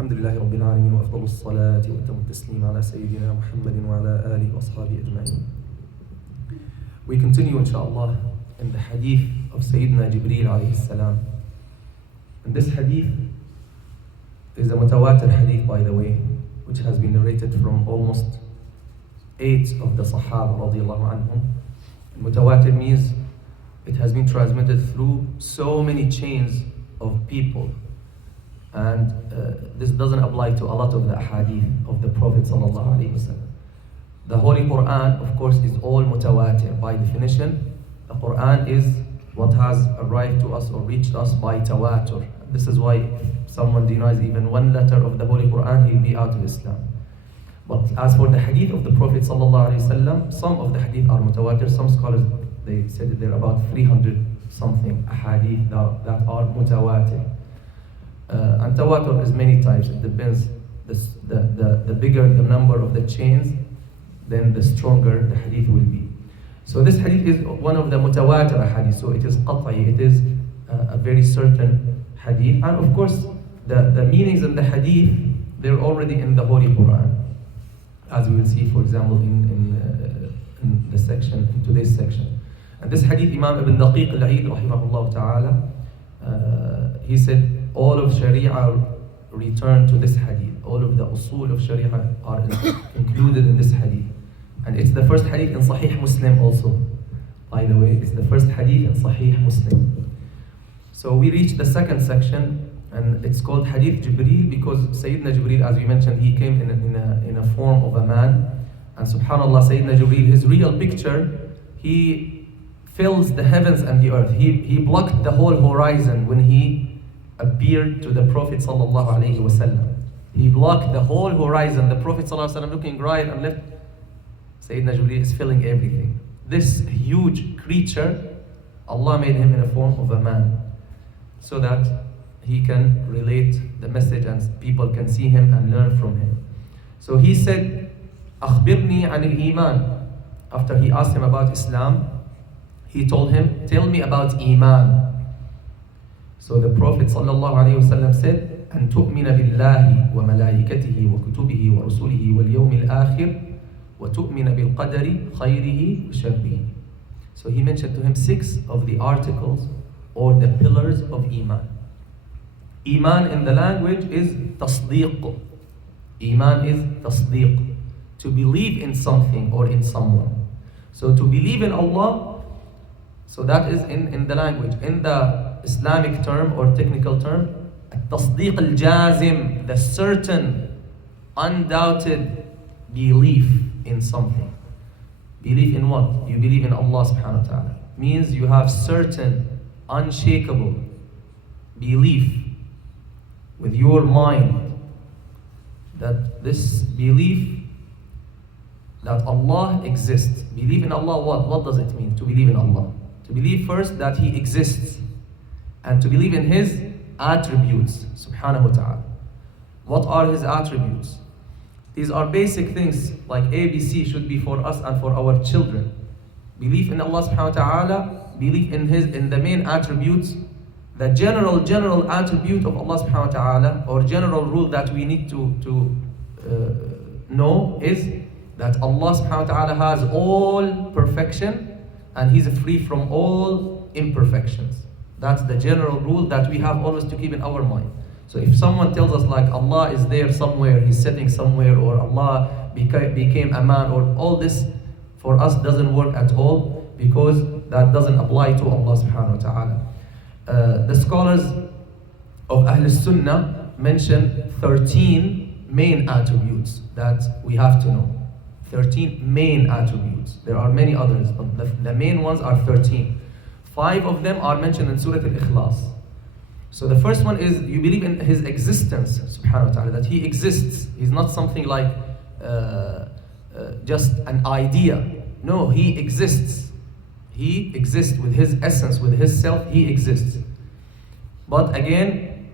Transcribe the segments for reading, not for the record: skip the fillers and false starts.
الحمد لله رب العالمين وأفضل الصلاة وأتم التسليم على سيدنا محمد وعلى آله وأصحابه أجمعين. We continue inshallah in the hadith of Sayyidina Jibreel alayhi salam. And this hadith is a mutawatir hadith, by the way, which has been narrated from almost 8 of the Sahaba radiallahu anhum. And mutawatir means it has been transmitted through so many chains of people. And this doesn't apply to a lot of the hadith of the Prophet sallallahu alaihi wasallam. The Holy Quran, of course, is all mutawatir. By definition, the Quran is what has arrived to us or reached us by tawatur. This is why if someone denies even one letter of the Holy Quran, he'll be out of Islam. But as for the hadith of the Prophet sallallahu alaihi wasallam, some of the hadith are mutawatir. Some scholars, they said that there are about 300 something hadith that are mutawatir. And tawatur is many types. It depends. The bigger the number of the chains, then the stronger the hadith will be. So this hadith is one of the mutawatir hadith. So it is qat'i. It is a very certain hadith. And of course, the meanings in the hadith, they're already in the Holy Quran, as we will see, for example, in the section, in today's section. And this hadith, Imam Ibn Daqiq al-Eid, rahimahullah ta'ala, he said, all of Sharia return to this hadith. All of the usul of Sharia are included in this hadith. And it's the first hadith in Sahih Muslim also. By the way, it's the first hadith in Sahih Muslim. So we reach the second section, and it's called Hadith Jibreel because Sayyidina Jibreel, as we mentioned, he came in a form of a man. And subhanAllah, Sayyidina Jibreel, his real picture, he fills the heavens and the earth. He blocked the whole horizon when he appeared to the Prophet sallallahu alaihi wasallam. He blocked the whole horizon. The Prophet sallallahu alaihi wasallam looking right and left. Sayyidina Jibreel is filling everything. This huge creature, Allah made him in a form of a man, so that he can relate the message and people can see him and learn from him. So he said, "Akhbirni anil iman." After he asked him about Islam, he told him, "Tell me about iman." So the Prophet ﷺ said, أن تؤمن بالله وملائكته وكتبه ورسله واليوم الآخر وتؤمن بالقدر خيره وشره. So he mentioned to him 6 of the articles or the pillars of Iman. Iman in the language is tasdeeq. Iman is tasdeeq. To believe in something or in someone. So to believe in Allah, so that is in the language. In the Islamic term or technical term, التصديق الجازم, the certain, undoubted belief in something. Belief in what? You believe in Allah subhanahu wa ta'ala. Means you have certain, unshakable belief with your mind that this belief that Allah exists. Believe in Allah what? What does it mean to believe in Allah? To believe first that He exists, and to believe in His attributes, subhanahu wa ta'ala. What are His attributes? These are basic things like ABC should be for us and for our children. Belief in Allah subhanahu wa ta'ala, belief in the main attributes, the general attribute of Allah subhanahu wa ta'ala, or general rule that we need to know is that Allah subhanahu wa ta'ala has all perfection and He's free from all imperfections. That's the general rule that we have always to keep in our mind. So if someone tells us like Allah is there somewhere, He's sitting somewhere, or Allah became a man, or all this for us doesn't work at all, because that doesn't apply to Allah subhanahu wa ta'ala. The scholars of Ahl Sunnah mention 13 main attributes that we have to know. 13 main attributes. There are many others, but the main ones are 13. 5 of them are mentioned in Surah Al-Ikhlas. So the first one is you believe in His existence, subhanahu wa ta'ala, that He exists. He's not something like just an idea. No, He exists. He exists with His essence, with His self, He exists. But again,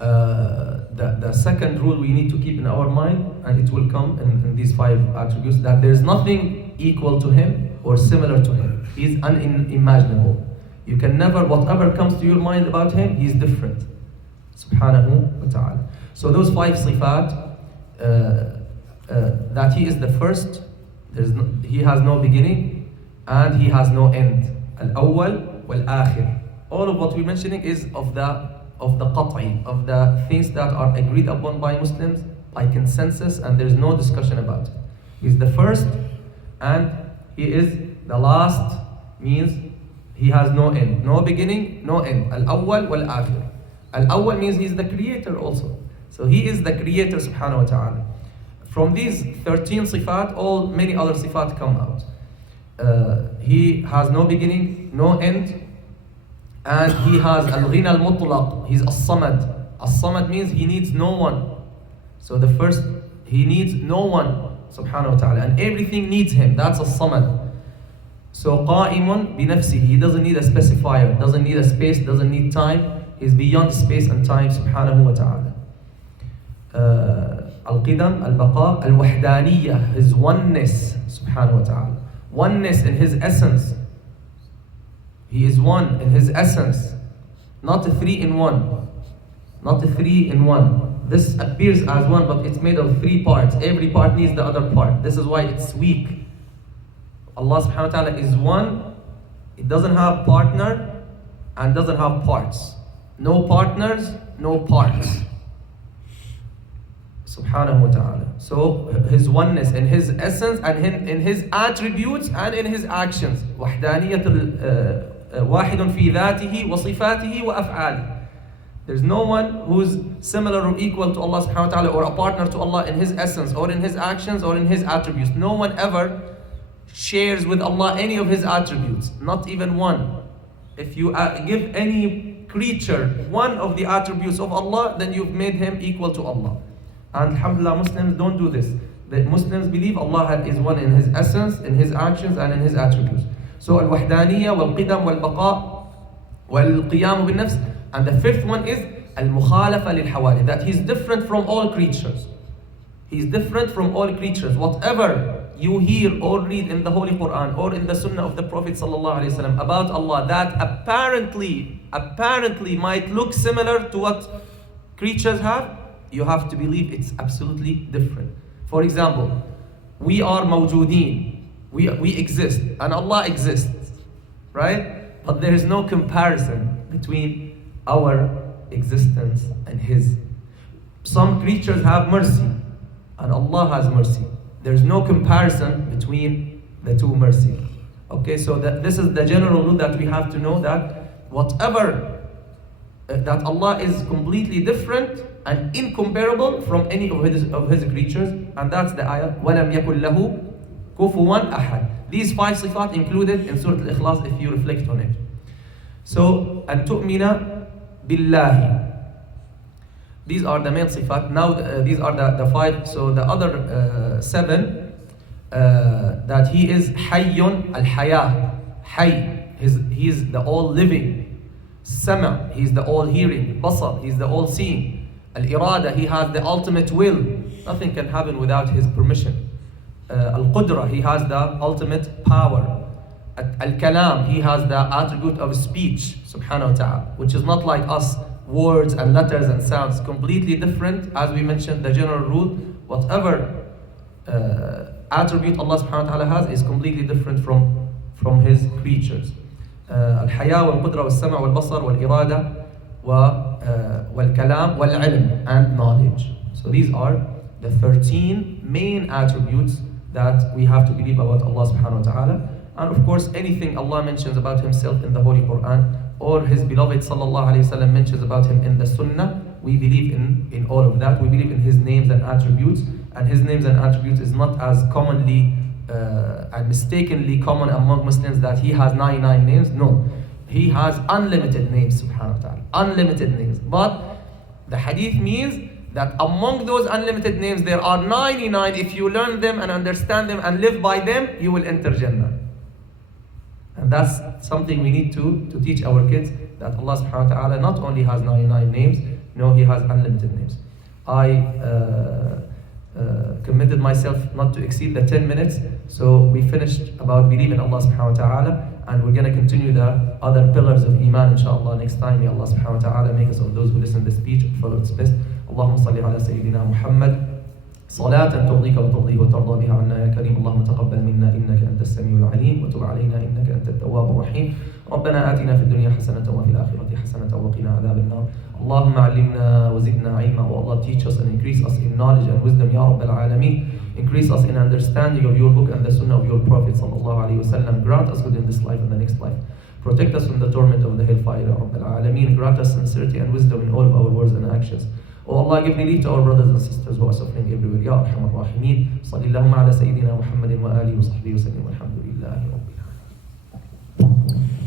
the second rule we need to keep in our mind, and it will come in these 5 attributes, that there is nothing equal to Him or similar to Him. He is unimaginable. You can never, whatever comes to your mind about Him, He is different. subhanahu wa ta'ala. So those 5 sifat, that He is the first, He has no beginning and He has no end. Al-awwal wal-akhir. All of what we're mentioning is of the qat'i, of the things that are agreed upon by Muslims by consensus, and there's no discussion about it. He's the first and He is the last, means He has no end, no beginning, no end. Al-awwal wal-akhir. Al-awwal means He's the creator also. So He is the creator subhanahu wa ta'ala. From these 13 sifat, many other sifat come out. He has no beginning, no end, and He has al-ghina al-mutlaq. He's as-samad. As-samad means He needs no one. So the first, He needs no one subhanahu wa ta'ala, and everything needs Him. That's as-samad. So qa'imun bi nafsihi. He doesn't need a specifier, doesn't need a space, doesn't need time. He's beyond space and time subhanahu wa ta'ala. Al-qidam, al-baqa, al-wahdaniyah, His oneness subhanahu wa ta'ala. Oneness in His essence. He is one in His essence, not a 3 in 1. Not a 3 in 1. This appears as one, but it's made of 3 parts. Every part needs the other part. This is why it's weak. Allah subhanahu wa ta'ala is one. It doesn't have partner and doesn't have parts. No partners, no parts. Subhanahu wa ta'ala. So His oneness in His essence and in His attributes and in His actions. Wahdaniyatul wahidun fi dhatihi wa sifatihi wa af'alihi. There's no one who's similar or equal to Allah subhanahu wa ta'ala or a partner to Allah in His essence or in His actions or in His attributes. No one ever shares with Allah any of His attributes, not even one. If you give any creature one of the attributes of Allah, then you've made him equal to Allah. And alhamdulillah, Muslims don't do this. The Muslims believe Allah is one in His essence, in His actions, and in His attributes. So al-wahdaniyya wal-qidam wal-baqa wal-qiyam bin-nafs. And the 5th one is al-mukhalafa lil-hawali, that He's different from all creatures. He's different from all creatures. Whatever you hear or read in the Holy Quran or in the Sunnah of the Prophet ﷺ about Allah that apparently might look similar to what creatures have, you have to believe it's absolutely different. For example, we are mawjoodeen, we exist, and Allah exists, right? But there is no comparison between our existence and His. Some creatures have mercy, and Allah has mercy. There's no comparison between the two mercies. Okay, so this is the general rule that we have to know, that whatever, that Allah is completely different and incomparable from any of His creatures, and that's the ayah, وَلَمْ يَكُنْ لَهُ كُفُوًا أَحَدٍ. These 5 sifat included in Surah Al-Ikhlas if you reflect on it. So, أَن تُؤْمِنَ بِاللَّهِ. These are the main sifat. Now these are the 5. So the other 7, that He is Hayyun al-Hayah. Hayy, He is the all-living. Sama, He is the all-hearing. Basar, He is the all-seeing. Al-Irada, He has the ultimate will. Nothing can happen without His permission. Al-Qudra, He has the ultimate power. Al-Kalam, He has the attribute of speech, subhanahu wa ta'ala, which is not like us, words and letters and sounds, completely different. As we mentioned, the general rule, whatever attribute Allah subhanahu wa ta'ala has is completely different from His creatures. Al-Haya wal-Qudra wal-Sama wal-Basar wal-Irada wal-Kalam wal-Ilm, and knowledge. So these are the 13 main attributes that we have to believe about Allah subhanahu wa ta'ala. And of course, anything Allah mentions about Himself in the Holy Quran, or His beloved sallallahu alayhi wa sallam mentions about Him in the Sunnah, we believe in all of that. We believe in His names and attributes, and His names and attributes is not as commonly and mistakenly common among Muslims that He has 99 names. No, He has unlimited names, subhanahu wa ta'ala, unlimited names. But the hadith means that among those unlimited names there are 99. If you learn them and understand them and live by them, you will enter Jannah. And that's something we need to teach our kids, that Allah subhanahu wa ta'ala not only has 99 names, no, He has unlimited names. I committed myself not to exceed the 10 minutes, so we finished about believing Allah subhanahu wa ta'ala, And we're going to continue the other pillars of Iman, inshallah, next time. May Allah subhanahu wa ta'ala make us of those who listen to the speech and follow its best. Allahumma salli ala Sayyidina Muhammad. صلاة ترضيك وترضيه وترضى بها عنا يا كريم. اللهم تقبل منا إنك أنت السميع العليم وتب علينا إنك أنت التواب الرحيم. ربنا آتنا في الدنيا حسنة وفي الآخرة حسنة وقنا عذاب النار. اللهم علمنا وزدنا علما. Oh Allah, teach us and increase us in knowledge and wisdom, Ya Rabb al-Alameen. Increase us in understanding of your book and the sunnah of your Prophet sallallahu alaihi wasallam. Grant us good in this life and the next life. Protect us from the torment of the hellfire, Ya Rabb al-Alameen. Grant us sincerity and wisdom in all of our words and actions. Oh Allah, give relief to our brothers and sisters who are suffering everywhere. Ya Arhamar Rahimeen. Salli Allahumma ala Sayyidina Muhammadin wa alihi wa sahbihi wa sallim. Walhamdulillahi Rabbil Alamin.